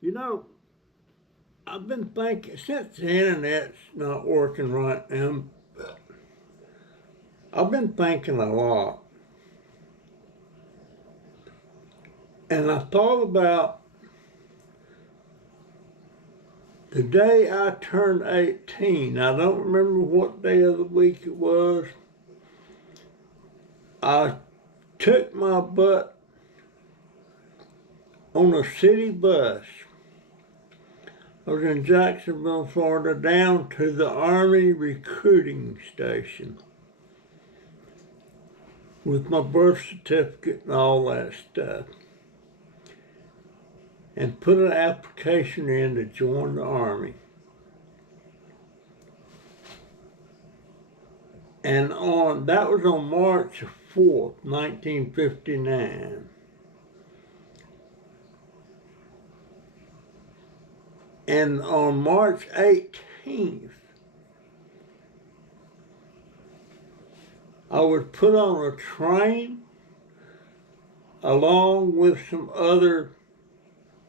You know, I've been thinking since the internet's not working right now, I've been thinking a lot. And I thought about the day I turned 18. I don't remember what day of the week it was. I took my butt on a city bus. I was in Jacksonville, Florida, down to the Army recruiting station with my birth certificate and all that stuff, and put an application in to join the Army. And that was on March 4th, 1959. And on March 18th, I was put on a train along with some other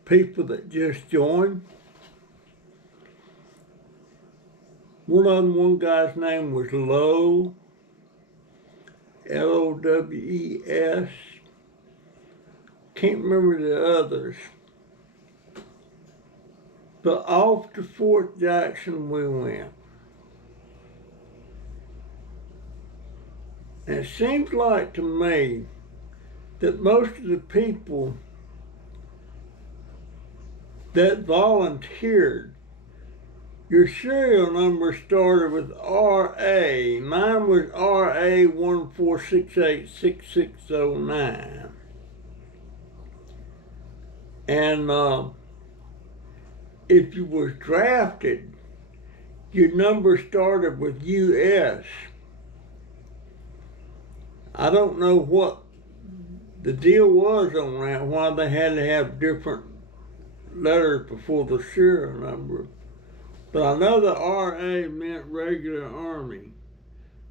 people that just joined. One guy's name was Lowe, Lowes. Can't remember the others. But off to Fort Jackson we went. And it seems like to me that most of the people that volunteered, your serial number started with RA. Mine was RA 14686609. And if you was drafted, your number started with US. I don't know what the deal was on that, why they had to have different letters before the serial number. But I know the RA meant regular Army.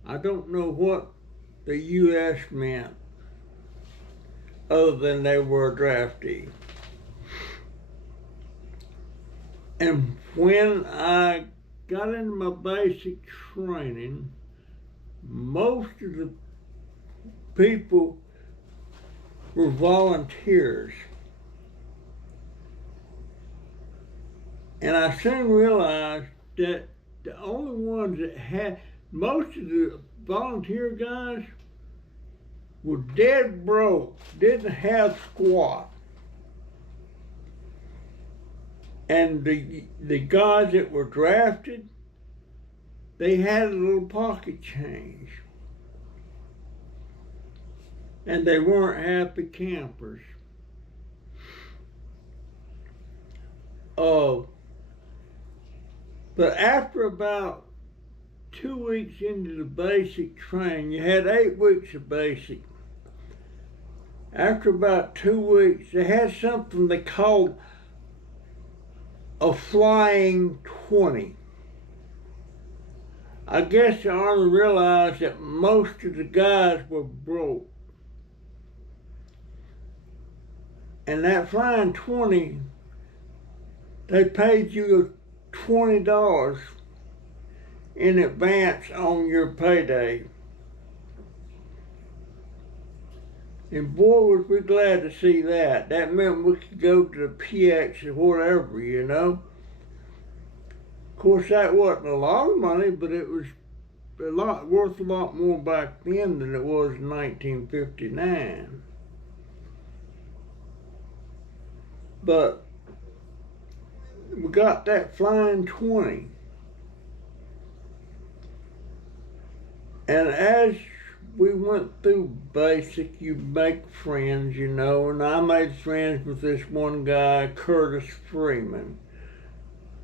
I don't know what the US meant other than they were a draftee. And when I got into my basic training, most of the people were volunteers. And I soon realized that the only ones that had, most of the volunteer guys were dead broke, didn't have squat. And the guys that were drafted, they had a little pocket change. And they weren't happy campers. But after about 2 weeks into the basic training, you had 8 weeks of basic. After about 2 weeks, they had something they called a flying 20. I guess the Army realized that most of the guys were broke. And that flying 20, they paid you $20 in advance on your payday. And boy, was we glad to see that. That meant we could go to the PX or whatever, you know. Of course, that wasn't a lot of money, but it was worth a lot more back then than it was in 1959. But we got that flying 20. And as we went through basic, you make friends, you know, and I made friends with this one guy, Curtis Freeman.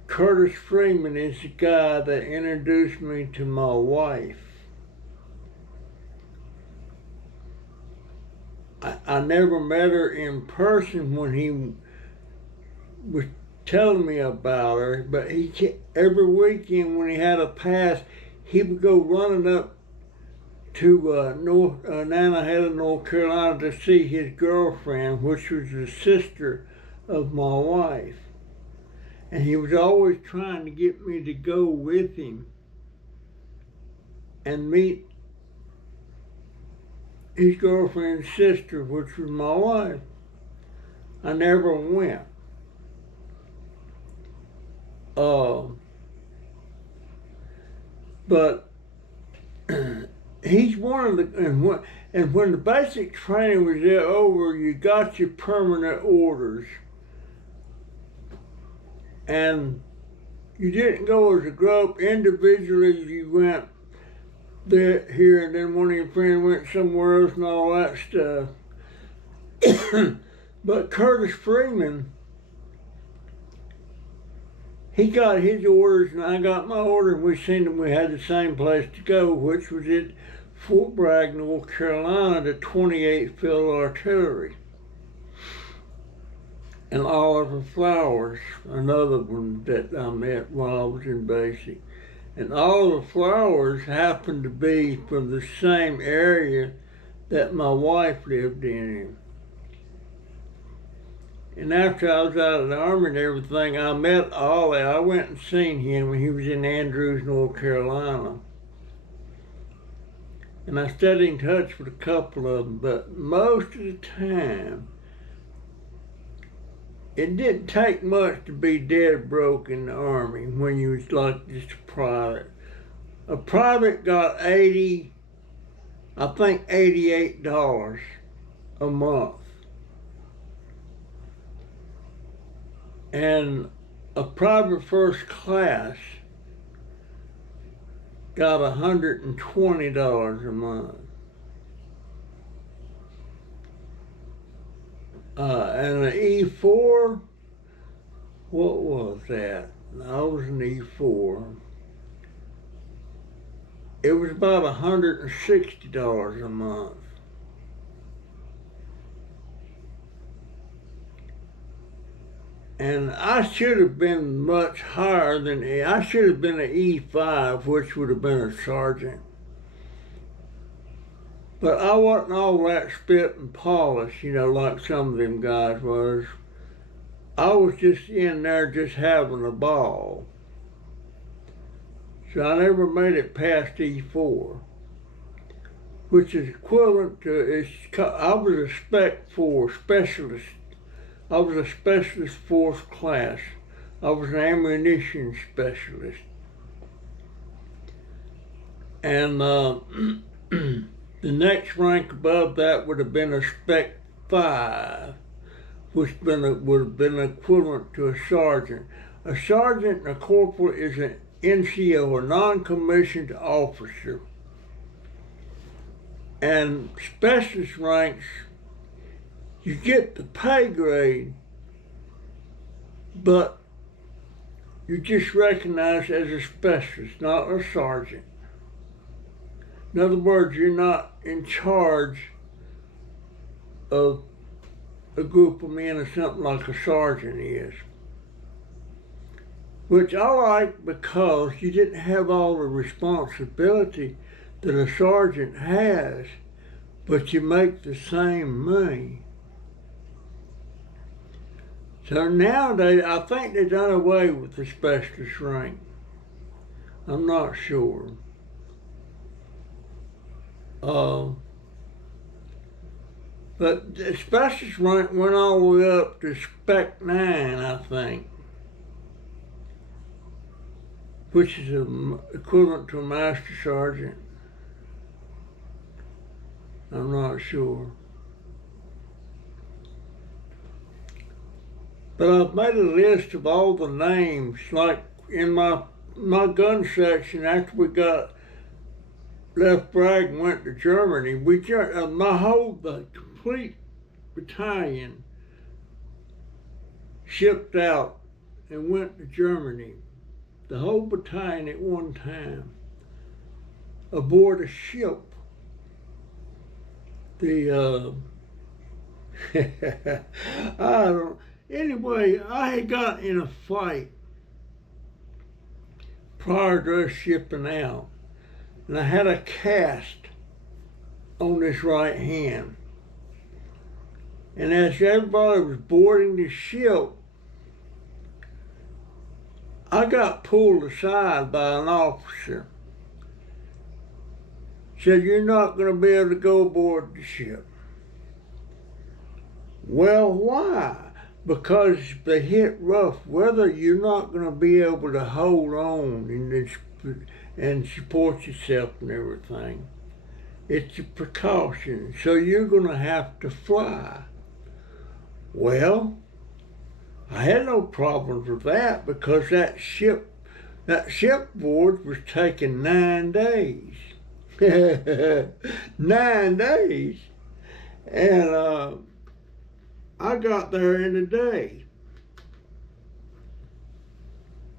Curtis Freeman is the guy that introduced me to my wife. I never met her in person when he was telling me about her, but every weekend when he had a pass, he would go running up to Nantahala, North Carolina to see his girlfriend, which was the sister of my wife. And he was always trying to get me to go with him and meet his girlfriend's sister, which was my wife. I never went. But he's one of the, and when the basic training was over, you got your permanent orders. And you didn't go as a group. Individually, you went there, here, and then one of your friends went somewhere else and all that stuff. But Curtis Freeman, he got his orders and I got my order, and we seen them. We had the same place to go, which was at Fort Bragg, North Carolina, the 28th Field Artillery. And Oliver Flowers, another one that I met while I was in basic. And Oliver Flowers happened to be from the same area that my wife lived in. And after I was out of the Army and everything, I met Ollie. I went and seen him when he was in Andrews, North Carolina. And I stayed in touch with a couple of them, but most of the time, it didn't take much to be dead broke in the Army when you was like just a private. A private got $88 a month. And a private first class got $120 a month. And an E4, what was that? I was an E4. It was about $160 a month. And I should have been much higher than, I should have been an E5, which would have been a sergeant. But I wasn't all that spit and polish, you know, like some of them guys was. I was just in there just having a ball. So I never made it past E4, which is equivalent to, I was a Spec 4 specialist. I was a specialist fourth class. I was an ammunition specialist. And the next rank above that would have been a Spec 5, which would have been equivalent to a sergeant. A sergeant and a corporal is an NCO, a non-commissioned officer. And specialist ranks, you get the pay grade, but you're just recognized as a specialist, not a sergeant. In other words, you're not in charge of a group of men or something like a sergeant is. Which I like because you didn't have all the responsibility that a sergeant has, but you make the same money. So nowadays, I think they've done away with the specialist rank. I'm not sure. But the specialist rank went all the way up to Spec 9, I think, which is equivalent to a master sergeant. I'm not sure. But I've made a list of all the names, like in my gun section after we left Bragg and went to Germany. The complete battalion shipped out and went to Germany. The whole battalion at one time aboard a ship. Anyway, I had got in a fight prior to us shipping out, and I had a cast on this right hand. And as everybody was boarding the ship, I got pulled aside by an officer. Said, "You're not going to be able to go aboard the ship." Well, why? Because if they hit rough weather, you're not going to be able to hold on and support yourself and everything. It's a precaution. So you're going to have to fly. Well, I had no problems with that because that shipboard was taking 9 days. 9 days. And I got there in a day.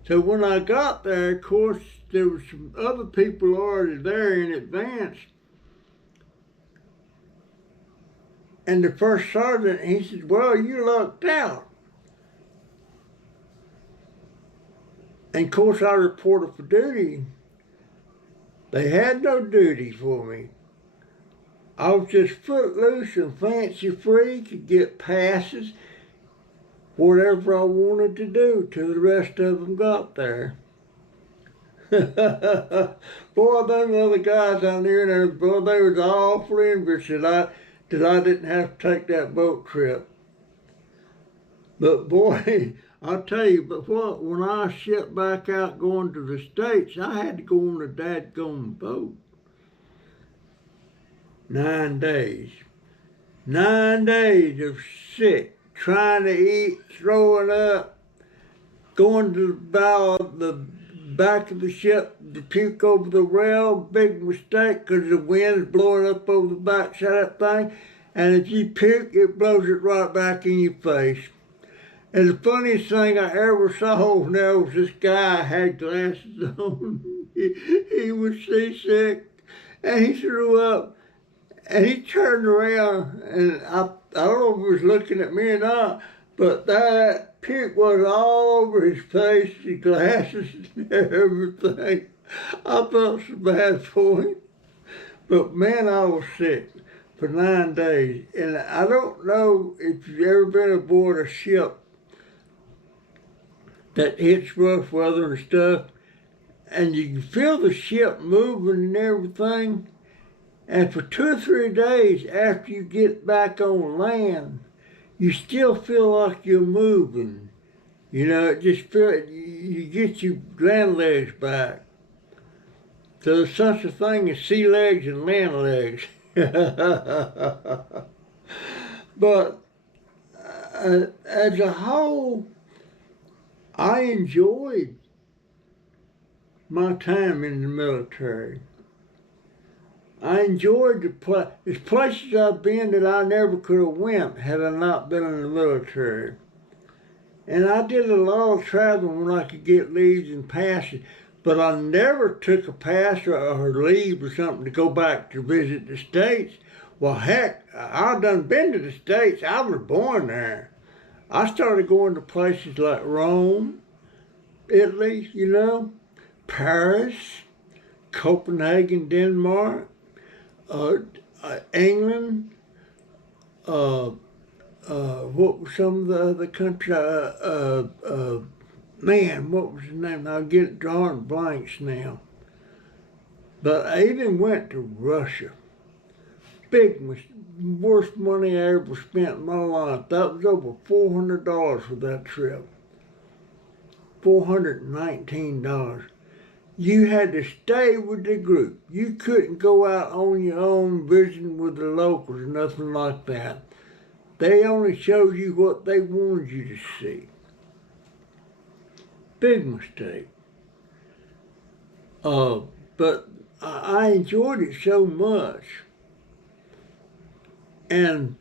So when I got there, of course, there was some other people already there in advance. And the first sergeant, he said, "Well, you lucked out." And of course, I reported for duty. They had no duty for me. I was just footloose and fancy free, could get passes, whatever I wanted to do till the rest of them got there. Boy, them other guys out there, boy, they was awful envious that I didn't have to take that boat trip. But boy, I'll tell you, but what, when I shipped back out going to the States, I had to go on a dadgum boat. 9 days. 9 days of sick, trying to eat, throwing up, going to the back of the ship to puke over the rail. Big mistake because the wind's blowing up over the backside of that thing. And if you puke, it blows it right back in your face. And the funniest thing I ever saw now was this guy had glasses on. He was seasick and he threw up. And he turned around, and I don't know if he was looking at me or not, but that puke was all over his face, his glasses, and everything. I felt so bad for him. But man, I was sick for 9 days. And I don't know if you've ever been aboard a ship that hits rough weather and stuff, and you can feel the ship moving and everything. And for 2 or 3 days after you get back on land, you still feel like you're moving. You know, it just you get your land legs back. So there's such a thing as sea legs and land legs. But as a whole, I enjoyed my time in the military. I enjoyed there's places I've been that I never could have went had I not been in the military. And I did a lot of traveling when I could get leaves and passes, but I never took a pass or leave or something to go back to visit the States. Well, heck, I done been to the States. I was born there. I started going to places like Rome, Italy, you know, Paris, Copenhagen, Denmark, England, what were some of the other countries? Man, what was the name? I'm drawing blanks now. But I even went to Russia. Worst money I ever spent in my life. That was over $400 for that trip. $419. You had to stay with the group. You couldn't go out on your own visiting with the locals or nothing like that. They only showed you what they wanted you to see. Big mistake. But I enjoyed it so much. And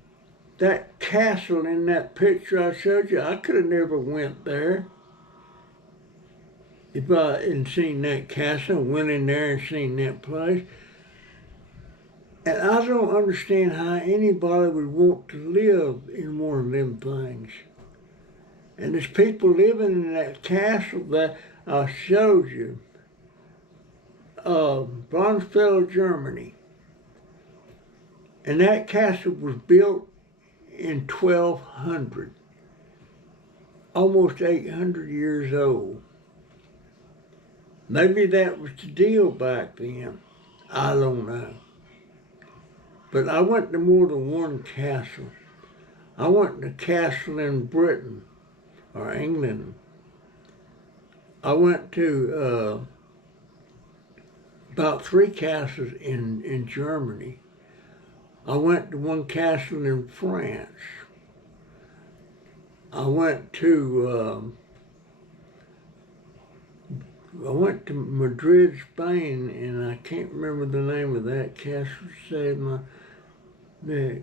that castle in that picture I showed you, I could have never went there. If I hadn't seen that castle, went in there and seen that place. And I don't understand how anybody would want to live in one of them things. And there's people living in that castle that I showed you. Braunfels, Germany. And that castle was built in 1200. Almost 800 years old. Maybe that was the deal back then. I don't know. But I went to more than one castle. I went to a castle in Britain or England. I went to about 3 castles in Germany. I went to one castle in France. I went to Madrid, Spain, and I can't remember the name of that castle. Saved my neck.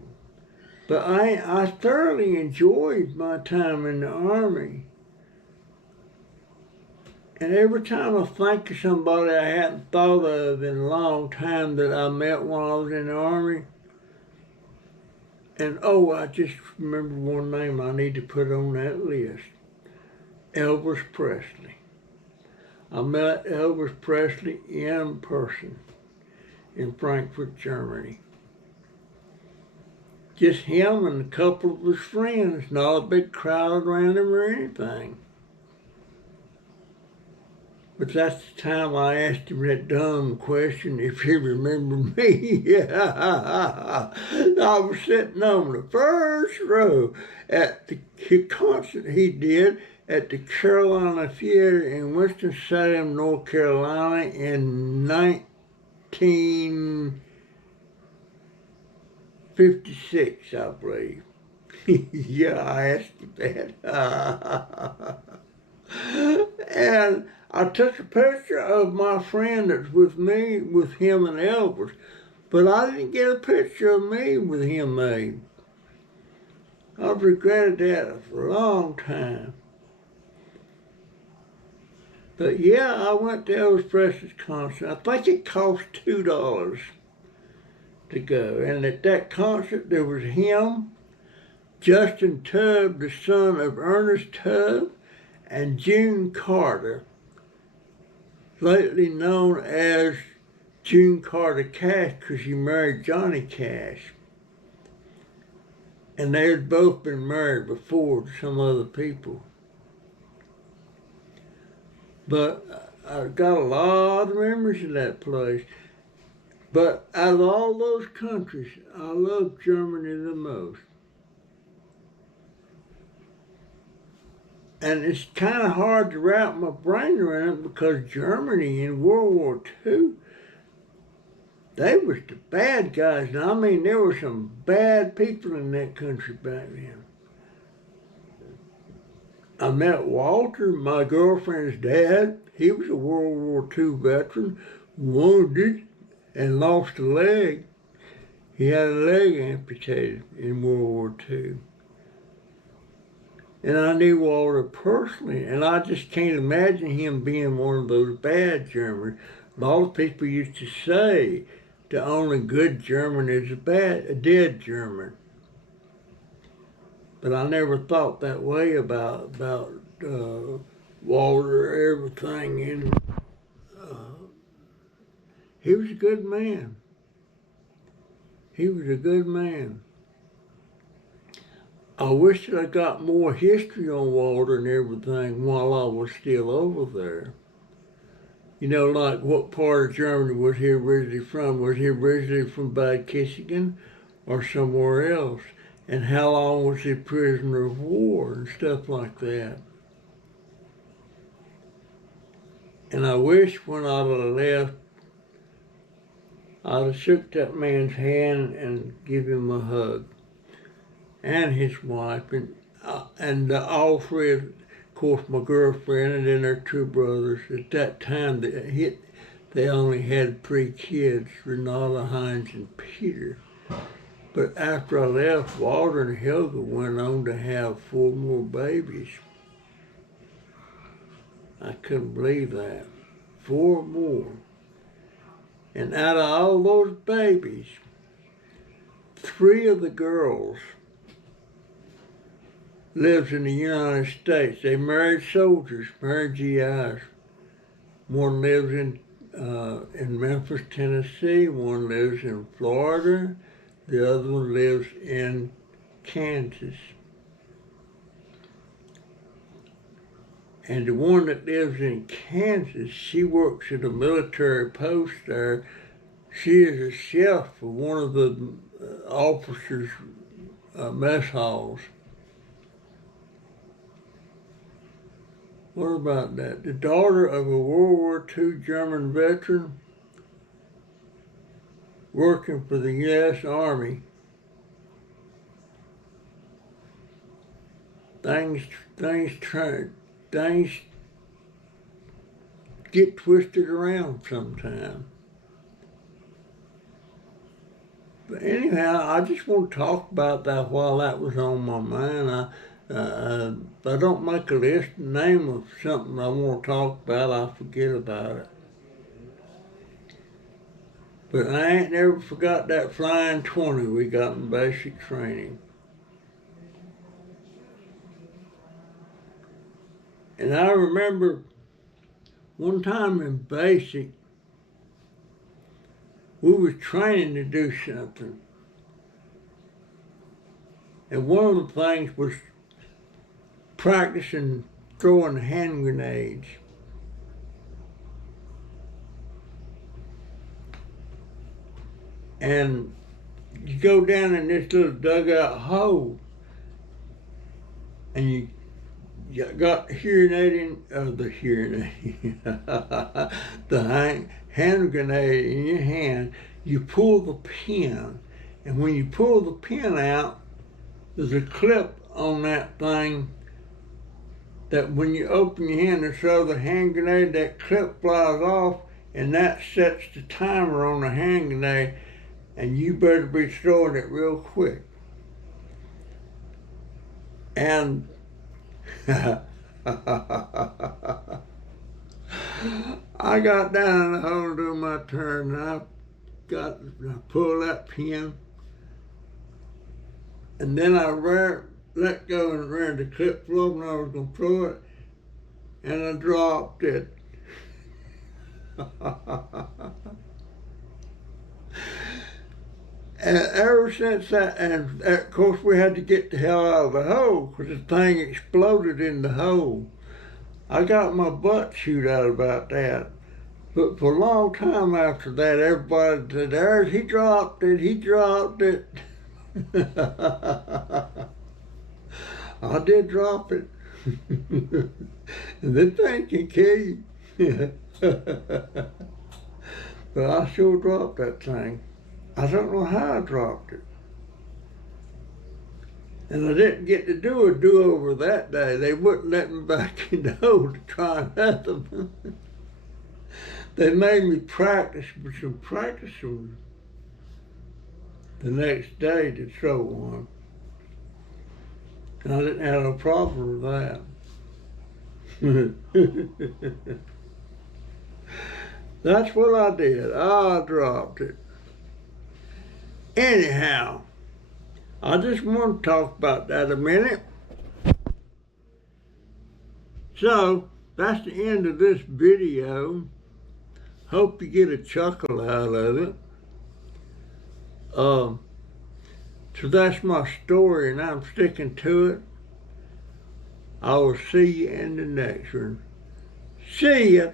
But I thoroughly enjoyed my time in the Army. And every time I think of somebody I hadn't thought of in a long time that I met when I was in the Army, and I just remember one name I need to put on that list. Elvis Presley. I met Elvis Presley in person in Frankfurt, Germany. Just him and a couple of his friends, not a big crowd around him or anything. But that's the time I asked him that dumb question if he remembered me. I was sitting on the first row at the concert he did at the Carolina Theater in Winston-Salem, North Carolina in 1956, I believe. Yeah, I asked him that. And I took a picture of my friend that's with me, with him and Elvis, but I didn't get a picture of me with him made. I've regretted that for a long time. But yeah, I went to Elvis Presley's concert. I think it cost $2 to go. And at that concert, there was him, Justin Tubb, the son of Ernest Tubb, and June Carter, lately known as June Carter Cash because she married Johnny Cash. And they had both been married before to some other people. But I got a lot of memories of that place. But out of all those countries, I love Germany the most. And it's kind of hard to wrap my brain around it because Germany in World War II, they was the bad guys. And I mean, there were some bad people in that country back then. I met Walter, my girlfriend's dad. He was a World War II veteran, wounded and lost a leg. He had a leg amputated in World War II. And I knew Walter personally, and I just can't imagine him being one of those bad Germans. A lot of people used to say the only good German is a dead German. But I never thought that way about Walter or everything. And he was a good man. He was a good man. I wish that I got more history on Walter and everything while I was still over there. You know, like what part of Germany was he originally from? Was he originally from Bad Kissingen or somewhere else? And how long was he prisoner of war and stuff like that? And I wish when I'd have left, I'd have shook that man's hand and give him a hug. And his wife, and all three, of course, my girlfriend and then their 2 brothers. At that time, they only had 3 kids, Renata, Heinz, and Peter. But after I left, Walter and Helga went on to have 4 more babies. I couldn't believe that. 4 more. And out of all those babies, 3 of the girls lives in the United States. They married soldiers, married GIs. One lives in Memphis, Tennessee. One lives in Florida. The other one lives in Kansas. And the one that lives in Kansas, she works at a military post there. She is a chef for one of the officers' mess halls. What about that? The daughter of a World War II German veteran working for the U.S. Army. Things get twisted around sometimes. But anyhow, I just want to talk about that while that was on my mind. I don't make a list and name of something I want to talk about, I forget about it. But I ain't never forgot that flying 20 we got in basic training. And I remember one time in basic, we was training to do something. And one of the things was practicing throwing hand grenades. And you go down in this little dugout hole, and you got the hand grenade in your hand. You pull the pin, and when you pull the pin out, there's a clip on that thing that when you open your hand to throw the hand grenade, that clip flies off, and that sets the timer on the hand grenade, and you better be throwing it real quick. And I got down in the hole doing my turn, and I pulled that pin, and then I let go and ran the clip flow, and I was going to throw it, and I dropped it. And ever since that, and of course we had to get the hell out of the hole because the thing exploded in the hole. I got my butt chewed out about that. But for a long time after that, everybody said, "There's, he dropped it, he dropped it." I did drop it. And that thing can kill you. But I sure dropped that thing. I don't know how I dropped it. And I didn't get to do a do-over that day. They wouldn't let me back in the hole to try another one. They made me practice with some practicing the next day to throw one. And I didn't have no problem with that. That's what I did. I dropped it. Anyhow, I just want to talk about that a minute. So, that's the end of this video. Hope you get a chuckle out of it. So that's my story, and I'm sticking to it. I will see you in the next one. See ya.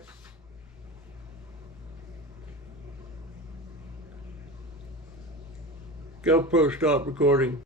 GoPro, stop recording.